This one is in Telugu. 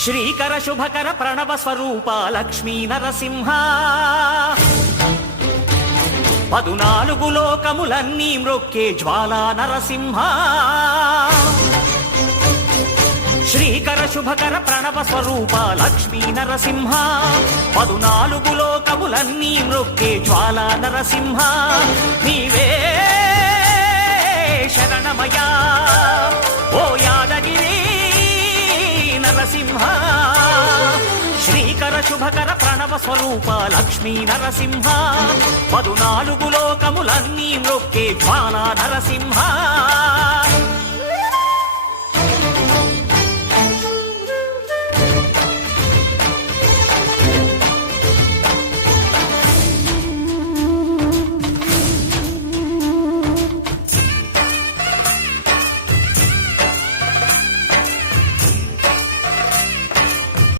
శ్రీకర శుభకర ప్రణవ స్వరూప లక్ష్మీ నరసింహ 14 లోకములన్నీ మ్రొక్కే జ్వాలా నరసింహ శ్రీకర శుభకర ప్రణవ స్వరూప లక్ష్మీ నరసింహ 14 లోకములన్నీ మ్రొక్కే జ్వాలా నరసింహ నీవే శరణమయా ఓ యాదగిరి నరసింహ శ్రీకర శుభకర ప్రణవ స్వరూప లక్ష్మీ నరసింహ 14 లోకములన్నీ మ్రొక్కే జ్వాలా నరసింహ